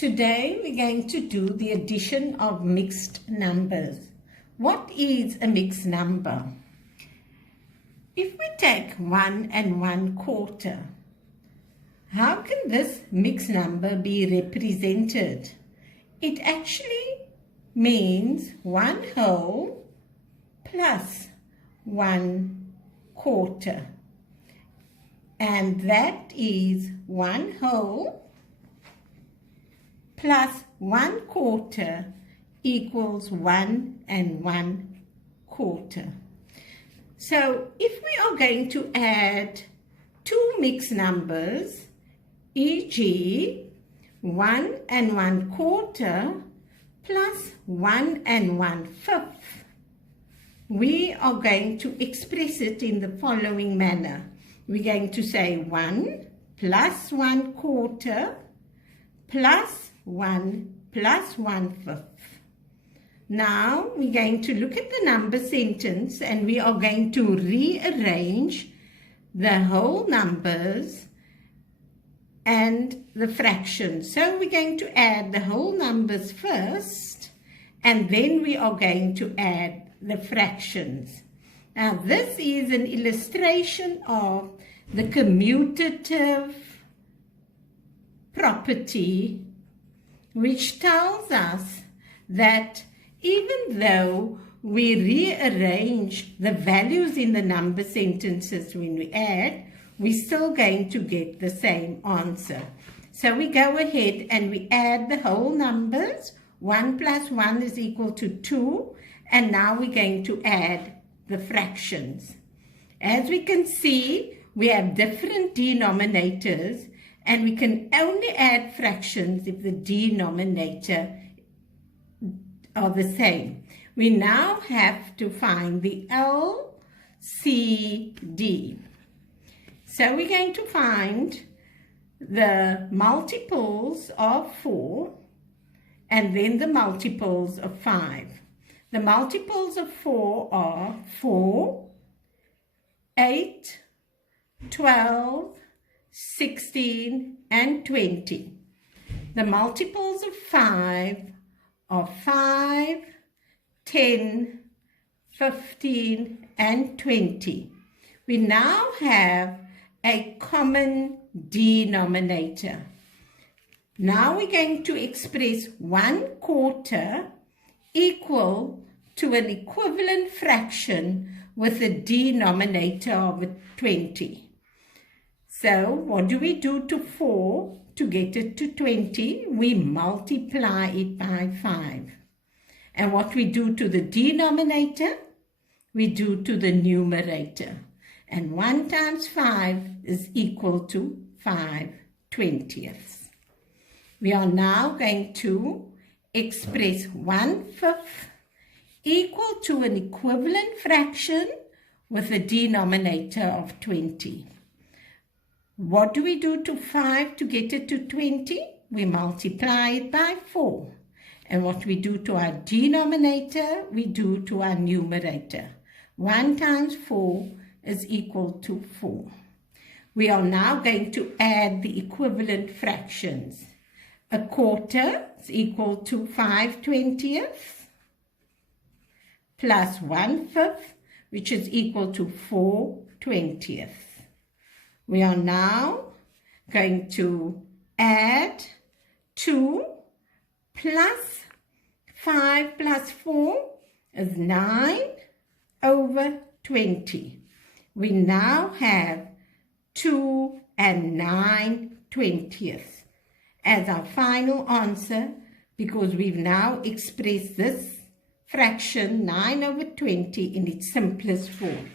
Today we're going to do the addition of mixed numbers. What is a mixed number? If we take 1 and 1/4, how can this mixed number be represented? It actually means 1 whole plus 1/4. And that is 1 whole plus 1/4 equals 1 and 1/4. So if we are going to add two mixed numbers, e.g. 1 and 1/4 plus 1 and 1/5, we are going to express it in the following manner. We're going to say 1 plus 1/4 plus 1 plus 1/5. Now we're going to look at the number sentence and we are going to rearrange the whole numbers and the fractions. So we're going to add the whole numbers first and then we are going to add the fractions. Now this is an illustration of the commutative property, which tells us that even though we rearrange the values in the number sentences when we add, we're still going to get the same answer. So we go ahead and we add the whole numbers. 1 plus 1 is equal to 2. And now we're going to add the fractions. As we can see, we have different denominators, and we can only add fractions if the denominator are the same. We now have to find the LCD. So we're going to find the multiples of 4 and then the multiples of 5. The multiples of 4 are 4, 8, 12, 16 and 20. The multiples of 5 are 5, 10, 15 and 20. We now have a common denominator. Now we're going to express 1/4 equal to an equivalent fraction with a denominator of 20. So what do we do to 4 to get it to 20? We multiply it by 5. And what we do to the denominator, we do to the numerator. And 1 times 5 is equal to 5/20. We are now going to express 1/5 equal to an equivalent fraction with a denominator of 20. What do we do to 5 to get it to 20? We multiply it by 4. And what we do to our denominator, we do to our numerator. 1 times 4 is equal to 4. We are now going to add the equivalent fractions. 1/4 is equal to 5/20 plus 1/5, which is equal to 4/20. We are now going to add 2 plus 5 plus 4 is 9/20. We now have 2 and 9/20 as our final answer, because we've now expressed this fraction 9/20 in its simplest form.